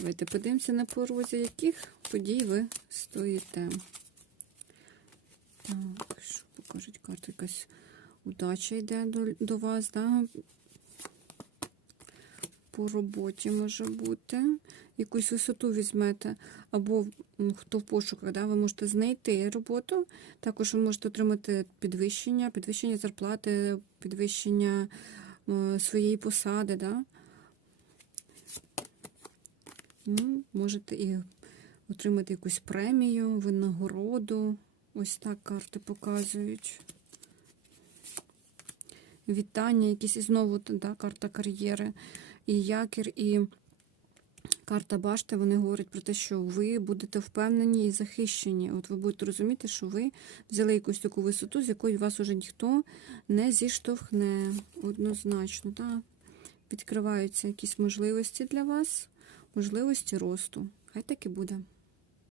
Давайте подивимося на порозі, яких подій ви стоїте. Так, що покажуть карти? Якась удача йде до, до вас, да? По роботі може бути. Якусь висоту візьмете, або хто в пошуках, да? ви можете знайти роботу. Також ви можете отримати підвищення, підвищення зарплати, підвищення своєї посади. Да? Ну, можете і отримати якусь премію, винагороду. Ось так карти показують. Вітання, якісь і знову да, карта кар'єри, і якір, і карта башти, вони говорять про те, що ви будете впевнені і захищені. От ви будете розуміти, що ви взяли якусь таку висоту, з якої вас уже ніхто не зіштовхне. Однозначно, так. Відкриваються якісь можливості для вас, можливості росту. Хай так і буде.